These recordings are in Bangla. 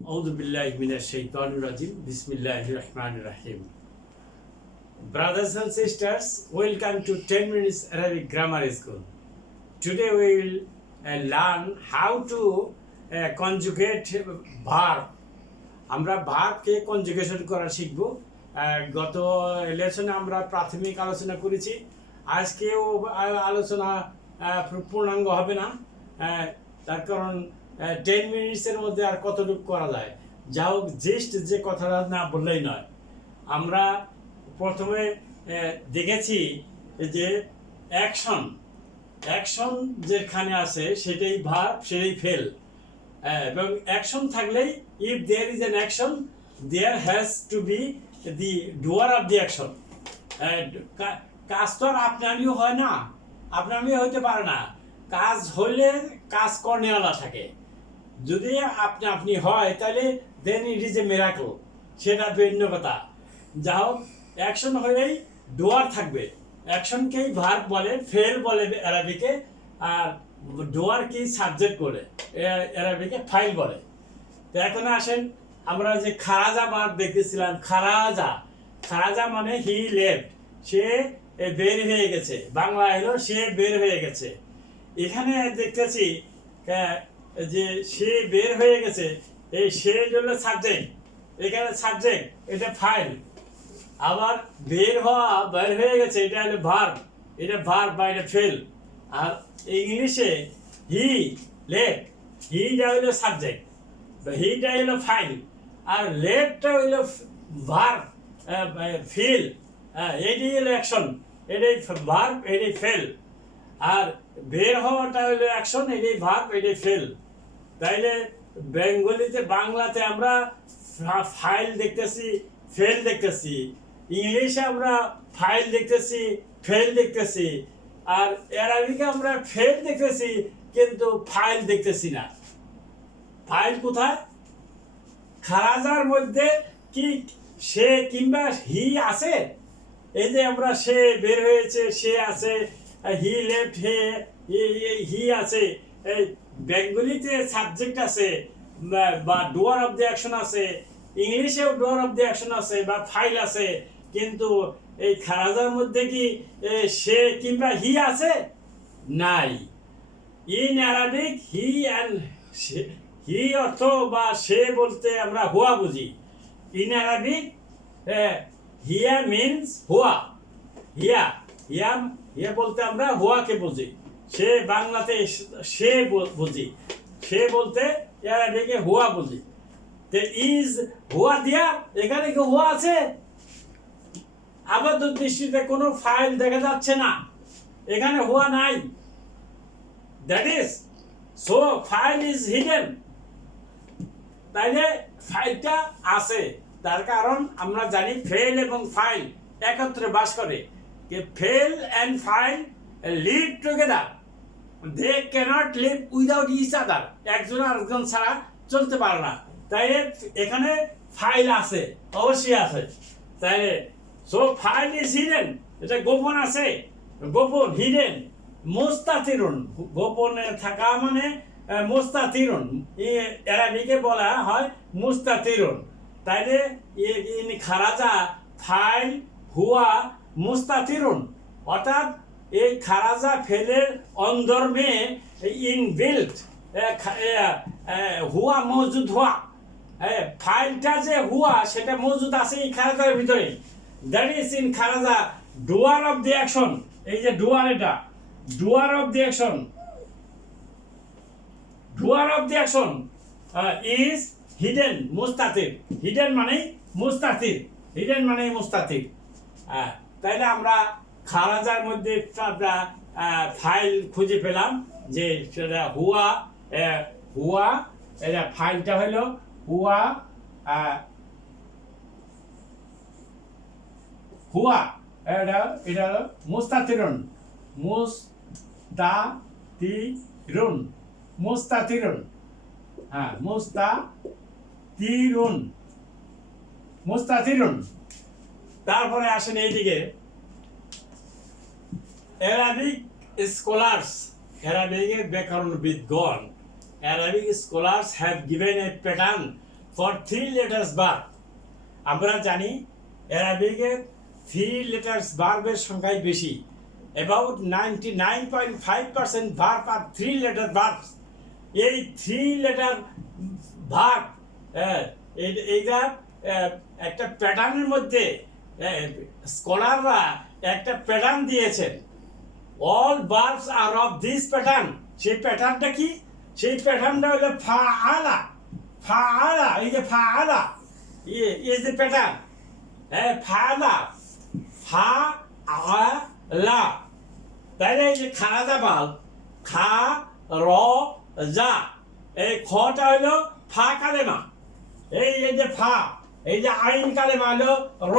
Audu billahi minash shaitanir rajim. Bismillahir rahmanir rahim. Brothers and sisters, welcome to 10 Minutes Arabic Grammar School. Today we will learn how to conjugate verb. আমরা ভার্বকে কনজুগেশন করা শিখব। গত লেসনে আমরা প্রাথমিক আলোচনা করেছি। আজকেও আলোচনা পূর্ণাঙ্গ হবে না, তার কারণ 10 মিনিটসের মধ্যে আর কতটুকু করা যায়। যা হোক, জাস্ট যে কথাটা না বললেই নয়। আমরা প্রথমে দেখেছি যে অ্যাকশন যেখানে আছে সেটাই ভার্ব, সেটাই ফেল। এবং অ্যাকশন থাকলেই if there is an action there has to be the doer of the action. কাজ তো আর আপনি আমিও হয় না, আপনি আমি হইতে পারে না। কাজ হলে কাজ কর্নেওয়ালা থাকে। যদি আপনি হয় তাহলে দেন ইট ইজ এ মিরাকল, সেটা ভিন্ন কথা। যা হোক, অ্যাকশন হলেই ডুয়ার থাকবে। অ্যাকশনকেই ভার্ব বলে, ফেল বলে অ্যারাবিকে, আর ডুয়ার কি সাবজেক্ট বলে, অ্যারাবিকে ফাইল বলে। তো এখন আসেন, আমরা যে খারাজা ভার্ব দেখতেছিলাম, খারাজা মানে হি লেফট, সে বের হয়ে গেছে। বাংলা হলো সে বের হয়ে গেছে। এখানে দেখতেছি যে সে বের হয়ে গেছে, এই সে হলো সাবজেক্ট, এখানে সাবজেক্ট, এটা ফাইল। আবার বের হয়ে গেছে, এটা হলো ভার্ব, এটা ভার্ব বা এটা ফেল। আর ইংলিশে হি লেফট, হিটা হইলো সাবজেক্ট, হিটা হইলো ফাইল, আর লেফটটা হইলো ভার্ব, ফিল। এটি হলো অ্যাকশন, এটাই ভার্ব, এটাই ফেল। আর বের হওয়াটা হলো অ্যাকশন, এটাই ভার্ব, এটাই ফেল। তাইলে বাংলাতে আমরা ফাইল দেখতেছি, ফেল দেখতেছি। ইংলিশে আমরা ফাইল দেখতেছি, ফেল দেখতেছি। আর অ্যারাবিকে আমরা ফেল দেখতেছি, কিন্তু ফাইল দেখতেছি না। ফাইল কোথায়? খারাজার মধ্যে কি সে কিংবা হি আছে? এই যে আমরা সে বের হয়েছে, সে আছে, হি লেফট, হি আছে। এই বেঙ্গলিতে সাবজেক্ট আছে বা ডুয়ার অফ দ্য অ্যাকশন আছে, ইংলিশেও ডুয়ার অফ দ্য অ্যাকশন আছে বা ফাইল আছে, কিন্তু এই খারাজার মধ্যে কি সে কিংবা হি আছে? নাই। In Arabic he and he অর্থ বা সে বলতে আমরা হুয়া বুঝি। ইন অ্যারাবিক হিয়া মিনস হুয়া, হিয়া বলতে আমরা হুয়াকে বুঝি। সে বাংলাতে সে বুঝি, সে বলতে অ্যারাবিকে হুয়া বুঝি। তে ইজ হুয়া দিয়া, এখানে কি হুয়া আছে? আপাত দৃষ্টিতে কোনো ফাইল দেখা যাচ্ছে না, এখানে হুয়া নাই। That is so file is hidden. তাইলে ফাইলটা আছে, তার কারণ আমরা জানি ফেল এবং ফাইল একত্রে বাস করে। ফেল অ্যান্ড ফাইল live together, they cannot live without each other. একজন আরেকজন ছাড়া চলতে পারে না। তাইলে এখানে ফাইল আছে, অবশ্যই আছে। তাইলে সো ফাইল ইজ হিডেন, এটা গোপন আছে, গোপন, হিডেন। মুস্তাতিরুন, গোপনে থাকা মানে মুস্তাতিরুন, অ্যারাবিকে বলা হয় মুস্তাতিরুন। তাইলে খারাজা ফাইল হুয়া মুস্তাতিরুন, অর্থাৎ এই খারাজা ফেলের অন্দর্মে ইনবিল্ট হুয়া মজুদ হওয়া, ফাইলটা যে হুয়া সেটা মজুদ আছে এই খারাজার ভিতরে। দ্যাট ইজ ইন খারাজা ডুয়ার অফ দি অ্যাকশন। এই যে ডুয়ার, এটা doer of the action, doer of the action is hidden, মুস্তাতির। হিডেন মানে মুস্তাতির, হিডেন মানে মুস্তাতির। তাইলে আমরা খারাজার মধ্যে ফাইল খুঁজে পেলাম, যে সেটা হুয়া, এটা ফাইলটা হলো হুয়া, এটা হলো মুস্তাতিরুন, মুস্তাতিরুন, মুস্তাতিরুন। তারপরে আসেন এইদিকে অ্যারাবিক স্কলার্স, অ্যারাবিকের ব্যাকরণবিদগণ, Arabic scholars have given a pattern for 3 letters verb। আমরা জানি অ্যারাবিকের 3 letters ভার্বের সংখ্যাই বেশি। অ্যাবাউট 99.5% ভার্ব আর 3 letter verbs। এই 3 letter ভার্ব এইটা একটা প্যাটার্নের মধ্যে স্কলাররা একটা প্যাটার্ন দিয়েছেন। All verbs are of this pattern. সেই প্যাটার্নটা কি? সেই প্যাটার্নটা হলো ফাআলা। ফাআলা, এই যে ফাআলা ইজ দ্য প্যাটার্ন। ফাআলা, ফাআলা। তাইলে এই যে খারাজা বাল, খা র যা, এই খটা হলো ফা কালেমা। এই যে ফা, এই যে আইন কালেমা হলো র,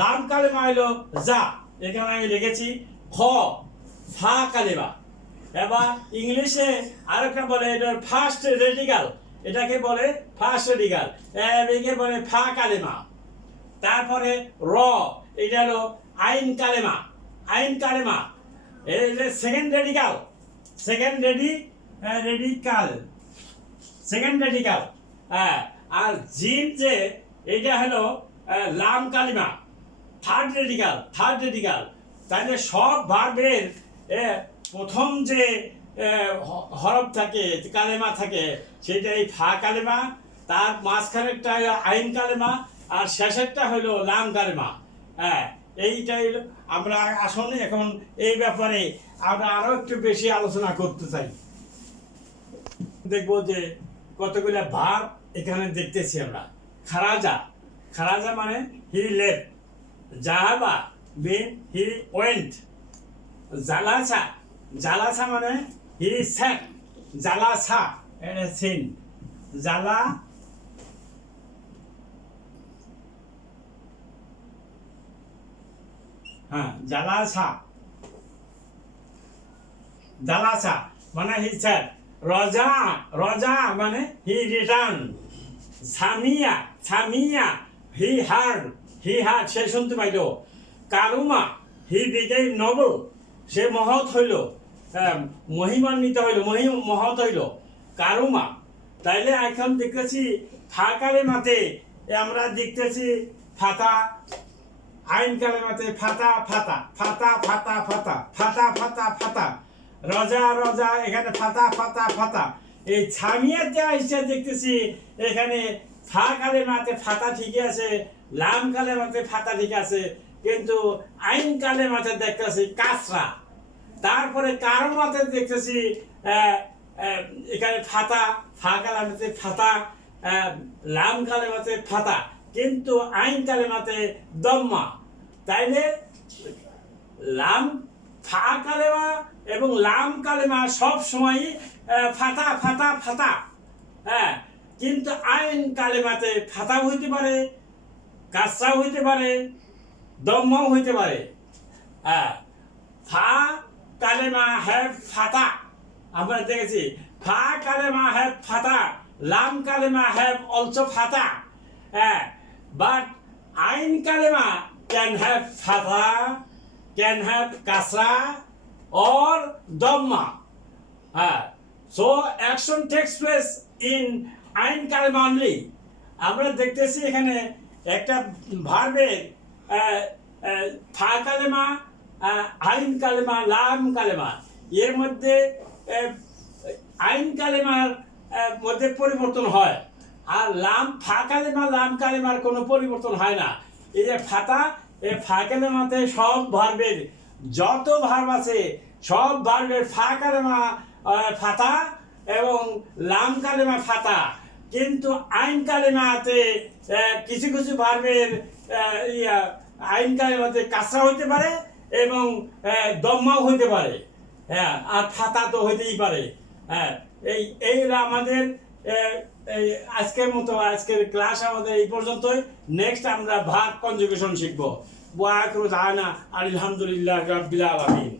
লাম কালেমা হলো যা। এখানে আমি লিখেছি খ, ফা কালেমা। এবার ইংলিশে আরেকটা বলে এটা ফার্স্ট রেডিকাল, এটাকে বলে ফার্স্ট রেডিকাল, এটাকে বলে ফা কালেমা। তারপরে র, এটা হলো আইন কালেমা। আইন কালেমা এই যে second radical, second radical, second radical. আর জিম যে এটা হলো লাম কালিমা, থার্ড রেডিকাল, থার্ড রেডিকাল। তাহলে সব ভার্বের প্রথম যে হরফ থাকে, কালেমা থাকে, সেটাই ফা কালেমা। তার মাঝখানেরটা হলো আইন কালেমা, আর শেষেরটা হলো লাম কালেমা। এইটাই আমরা আসলে এখন এই ব্যাপারে আমরা আরো একটু বেশি আলোচনা করতে চাই। দেখবো যে কতগুলো ভার্ব এখানে দেখতেছি আমরা। খারাজা, খারাজা মানে he left. জাহাবা mean he went. জালাসা, জালাসা মানে হি স্যাট। জালাসা এটা সিন, জালা জালাসা, জালাসা মানে হি স্যাট। রজা, রজা মানে হি রিটার্ন। সামিয়া, সামিয়া হি হার্ড, হি হার্ড সে শুনতে পাইল। কারুমা হি বিকেম নোবেল, সে মহৎ হইল, মহিমান্বিত হইল, মহৎ হইল। কারুমা। তাইলে এখন দেখতেছি ফা কালেমাতে আমরা দেখতেছি ফাতা, আইন কালেমাতে ফাতা ফাতা, ফাতা ফাতা ফাতা, ফাতা ফাতা ফাতা। রজা, রজা এখানে ফাতা ফাতা ফাতা। এই ছামিয়াতে আইসা দেখতেছি এখানে ফা কালেমাতে ফাতা ঠিক আছে, লাম কালেমাতে ফাতা ঠিক আছে, কিন্তু আইন কালেমাতে দেখতেছি কাসরা। তারপরে কারমাতে দেখতেছি এখানে ফাতা, ফা কালেমাতে ফাতা, লাম কালেমাতে ফাতা, কিন্তু আইন কালেমাতে দম্মা। তাইলে লাম, ফা কালেমা এবং লাম কালেমা সব সময় ফাতা ফাতা ফাতা। কিন্তু আইন কালেমাতে ফাতা হইতে পারে, কাসরা হইতে পারে, দম্মাও হইতে পারে। ফা কালেমা হ্যাভ ফাতা, আমরা দেখেছি ফা কালেমা হ্যাভ ফাতা, লাম কালেমা হ্যাভ অলসো ফাতা। বাট আইন কালেমা ক্যান হ্যাভ ফাতা, ক্যান হ্যাভ কাসরা or dhamma. So action takes place in আইন কালেমা only। আমরা দেখতেছি এখানে একটা ভার্বের ফা কালেমা, আইন কালেমা, লাম কালেমা, এর মধ্যে আইন কালেমার মধ্যে পরিবর্তন হয়, আর লাম, ফা কালেমা, লাম কালেমার কোনো পরিবর্তন হয় না। এই যে ফাতা, এই ফা কালেমাতে সব ভার্বের যত ভার্ব আছে সব ভার্বের ফা কালেমা ফাতা এবং লাম কালেমা ফাতা, কিন্তু আইন কালেমাতে কিছু কিছু ভার্বের আইন কালেমাতে কাসরা হইতে পারে এবং দম্মাও হইতে পারে, আর ফাতা তো হইতেই পারে। এই হলো আমাদের আজকের মতো, আজকের ক্লাস আমাদের এই পর্যন্তই। নেক্সট আমরা ভার্ব কনজুগেশন শিখবো। ওয়া আখিরু দাওয়ানা আলহামদুলিল্লাহি রাব্বিল আলামিন।